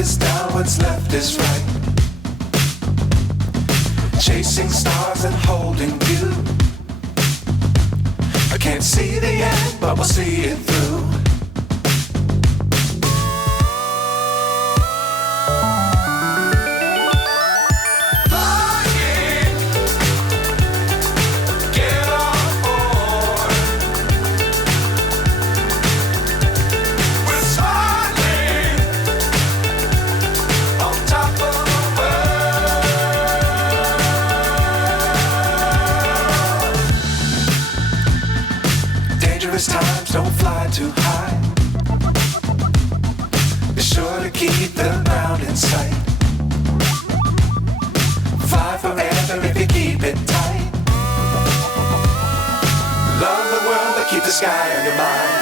is down, what's left is right. Chasing stars and holding you. I can't see the end, but we'll see it through. Times don't fly too high. Be sure to keep the ground in sight. Fly forever if you keep it tight. Love the world, but keep the sky on your mind.